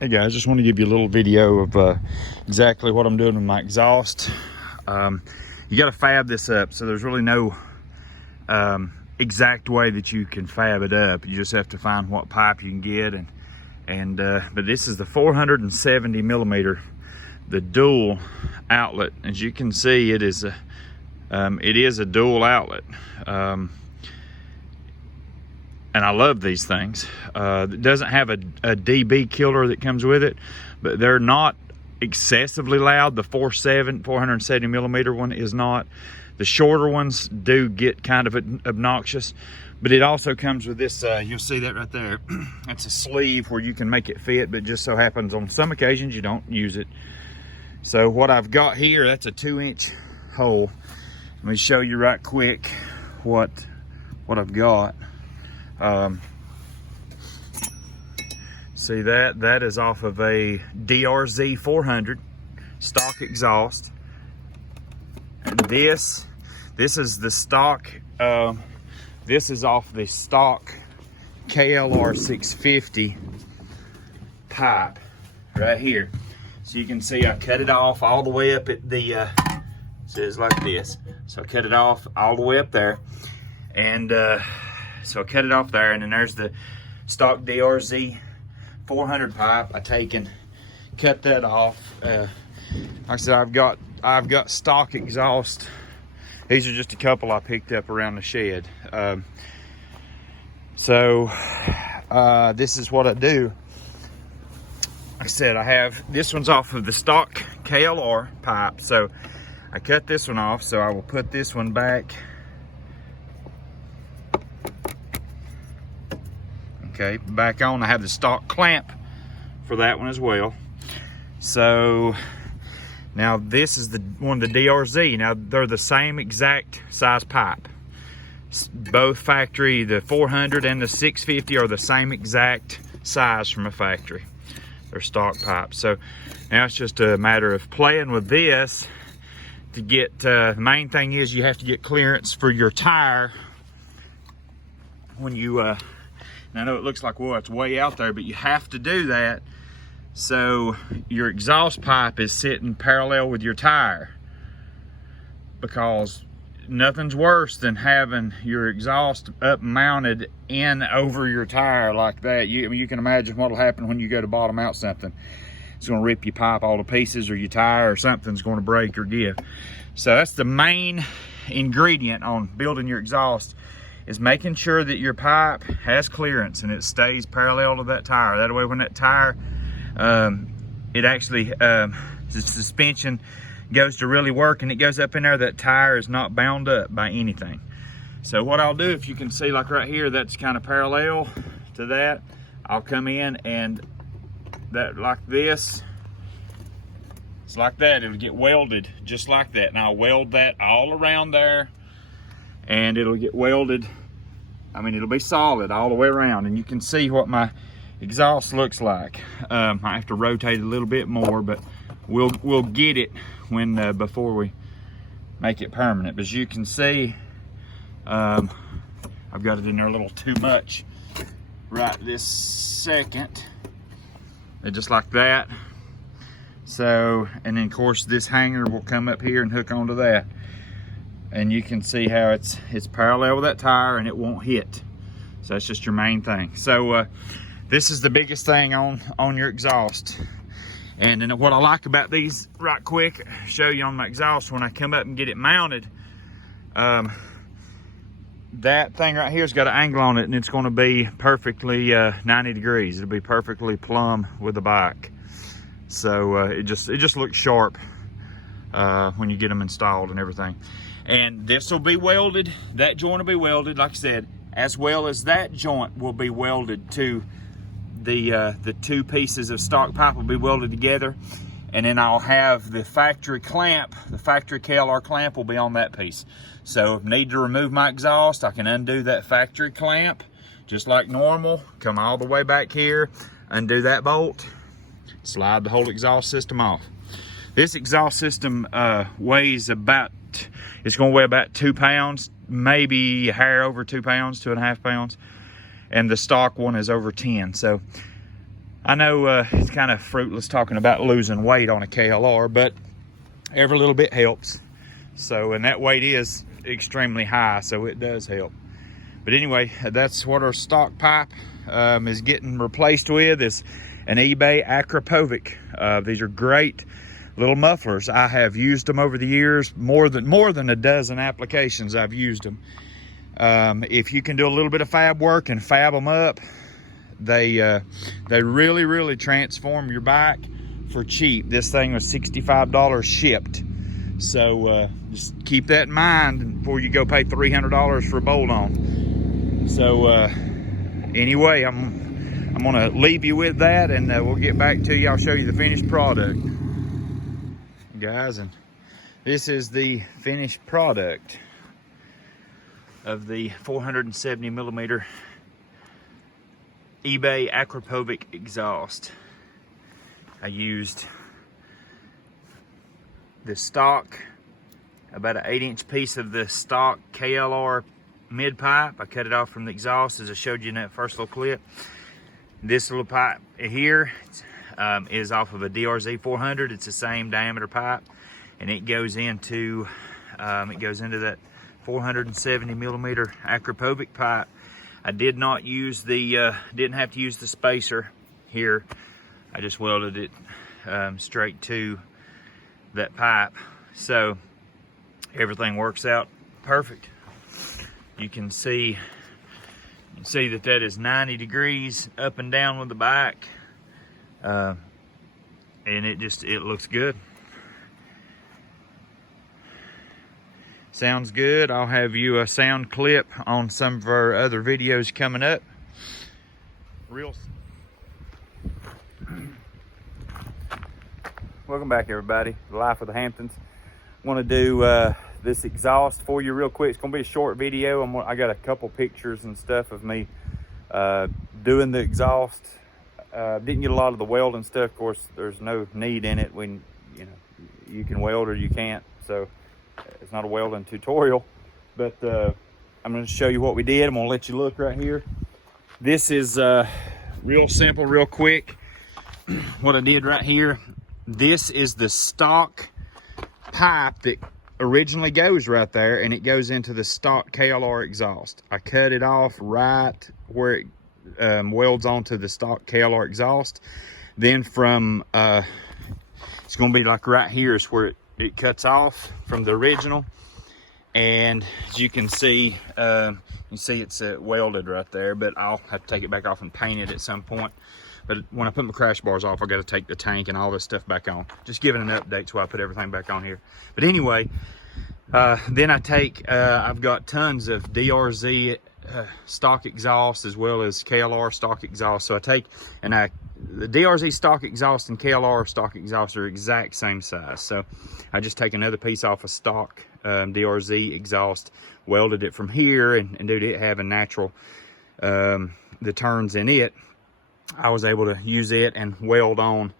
Hey guys, just want to give you a little video of exactly what I'm doing with my exhaust. You got to fab this up, so there's really no exact way that you can fab it up. You just have to find what pipe you can get, but this is the 470 millimeter, the dual outlet. As you can see, it is a dual outlet. And I love these things. It doesn't have a dB killer that comes with it, but they're not excessively loud. The 470 millimeter one is not. The shorter ones do get kind of obnoxious, but it also comes with this, you'll see that right there. That's a sleeve where you can make it fit, but just so happens on some occasions you don't use it. So what I've got here, that's a 2-inch hole. Let me show you right quick what I've got. See that is off of a DRZ 400 stock exhaust, and this is the stock. This is off the stock KLR650 pipe right here. So you can see I cut it off all the way up at the says like this. So I cut it off all the way up there, and so I cut it off there, and then there's the stock DRZ 400 pipe. I take and cut that off. Like I said, I've got stock exhaust. These are just a couple I picked up around the shed. This is what I do. Like I said, I have this one's off of the stock KLR pipe. So I cut this one off. So I will put this one back. Okay, back on. I have the stock clamp for that one as well. So now this is the one of the DRZ. Now they're the same exact size pipe. Both factory, the 400 and the 650 are the same exact size from a factory. They're stock pipes. So now it's just a matter of playing with this to get, the main thing is you have to get clearance for your tire when you, and I know it looks like, well, it's way out there, but you have to do that so your exhaust pipe is sitting parallel with your tire, because nothing's worse than having your exhaust up mounted in over your tire like that. You can imagine what'll happen when you go to bottom out something. It's going to rip your pipe all to pieces, or your tire or something's going to break or give. So that's the main ingredient on building your exhaust, is making sure that your pipe has clearance and it stays parallel to that tire. That way when that tire, it actually, the suspension goes to really work and it goes up in there, that tire is not bound up by anything. So what I'll do, if you can see like right here, that's kind of parallel to that. I'll come in and that like this, it's like that, it'll get welded just like that. And I'll weld that all around there, and it'll get welded. I mean, it'll be solid all the way around, and you can see what my exhaust looks like. I have to rotate it a little bit more, but we'll get it when before we make it permanent. But as you can see, I've got it in there a little too much right this second, just like that. So, and then of course this hanger will come up here and hook onto that. And you can see how it's parallel with that tire and it won't hit. So that's just your main thing. So this is the biggest thing on your exhaust. And then what I like about these, right quick, show you on my exhaust, when I come up and get it mounted, that thing right here's got an angle on it, and it's going to be perfectly 90 degrees. It'll be perfectly plumb with the bike. So it just looks sharp when you get them installed and everything. And this will be welded, that joint will be welded, like I said, as well as that joint will be welded to the two pieces of stock pipe will be welded together. And then I'll have the factory clamp, the factory KLR clamp will be on that piece. So if I need to remove my exhaust, I can undo that factory clamp just like normal, come all the way back here, undo that bolt, slide the whole exhaust system off. This exhaust system weighs about, it's going to weigh about 2 pounds, maybe a hair over 2 pounds, 2.5 pounds. And the stock one is over 10. So I know it's kind of fruitless talking about losing weight on a KLR, but every little bit helps. So, and that weight is extremely high, so it does help. But anyway, that's what our stock pipe is getting replaced with, is an eBay Akrapovic. These are great little mufflers. I have used them over the years, more than a dozen applications I've used them. If you can do a little bit of fab work and fab them up, they really transform your bike for cheap. This thing was $65 shipped, so just keep that in mind before you go pay $300 for a bolt-on. So anyway, I'm gonna leave you with that, and we'll get back to you. I'll show you the finished product, guys. And this is the finished product of the 470 millimeter eBay Akrapovic exhaust. I used the stock, about an 8-inch piece of the stock KLR mid pipe. I cut it off from the exhaust as I showed you in that first little clip. This little pipe here is off of a DRZ 400. It's the same diameter pipe, and it goes into that 470 millimeter Akrapovic pipe. I did not use the, didn't have to use the spacer here. I just welded it straight to that pipe. So everything works out perfect. You can see that is 90 degrees up and down with the bike. And it looks good. Sounds good. I'll have you a sound clip on some of our other videos coming up. Welcome back, everybody. The Life of the Hamptons. I want to do this exhaust for you real quick. It's going to be a short video. I got a couple pictures and stuff of me doing the exhaust. Didn't get a lot of the welding stuff. Of course, there's no need in it when you can weld or you can't. So it's not a welding tutorial, but I'm going to show you what we did. I'm going to let you look right here. This is real simple, real quick. What I did right here, this is the stock pipe that originally goes right there, and it goes into the stock KLR exhaust. I cut it off right where it welds onto the stock KLR exhaust. Then from it's going to be like right here is where it cuts off from the original, and as you can see, it's welded right there, but I'll have to take it back off and paint it at some point. But when I put my crash bars off, I got to take the tank and all this stuff back on. Just giving an update, so I put everything back on here. But anyway, then I take, I've got tons of DRZ stock exhaust as well as KLR stock exhaust. So I take, and the DRZ stock exhaust and KLR stock exhaust are exact same size. So I just take another piece off a stock DRZ exhaust, welded it from here, and due to it having natural, the turns in it, I was able to use it and weld on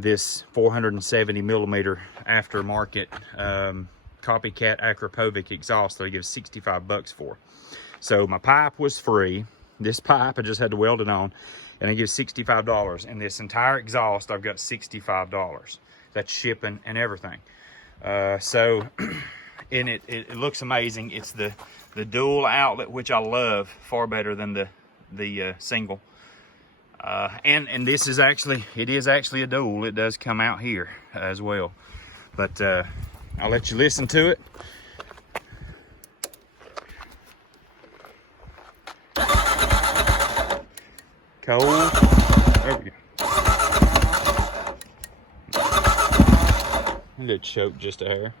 this 470 millimeter aftermarket copycat Akrapovic exhaust that I give 65 bucks for. So my pipe was free. This pipe, I just had to weld it on, and I give $65. And this entire exhaust, I've got $65. That's shipping and everything. So, and it looks amazing. It's the dual outlet, which I love far better than the single. And this is actually, it is actually a dual. It does come out here as well. But I'll let you listen to it. Cold. There we go. It choked just a hair.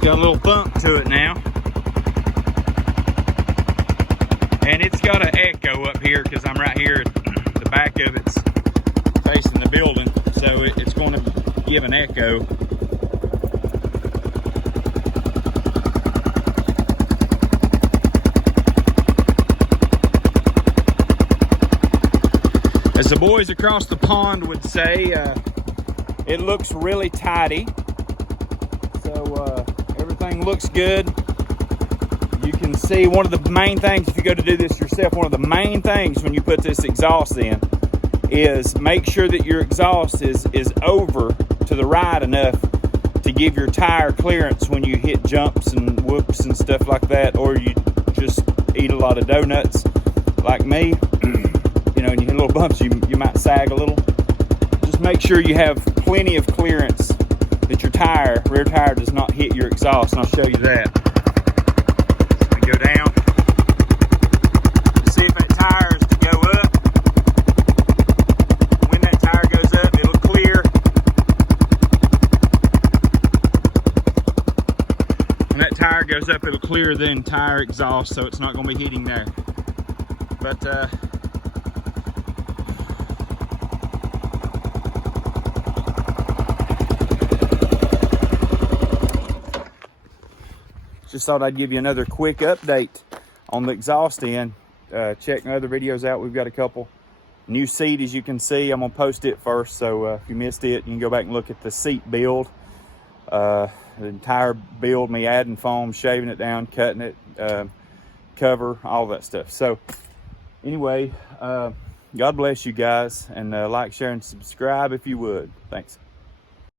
Got a little thump to it now, and it's got an echo up here because I'm right here. The back of it's facing the building, so it's going to give an echo. As the boys across the pond would say, it looks really tidy. So everything looks good. You can see one of the main things, if you go to do this yourself, one of the main things when you put this exhaust in is make sure that your exhaust is over to the right enough to give your tire clearance when you hit jumps and whoops and stuff like that, or you just eat a lot of donuts like me, you know, and you hit little bumps, you might sag a little. Just make sure you have plenty of clearance, that your tire, rear tire, does not hit your exhaust, and I'll show you that. So we go down, see if that tire is to go up. When that tire goes up, it'll clear. When that tire goes up, it'll clear the entire exhaust, so it's not going to be hitting there. But just thought I'd give you another quick update on the exhaust end. Check my other videos out. We've got a couple new seat, as you can see. I'm gonna post it first, so if you missed it, you can go back and look at the seat build. The entire build, me adding foam, shaving it down, cutting it, cover, all that stuff. So anyway, God bless you guys, and like, share, and subscribe if you would. Thanks.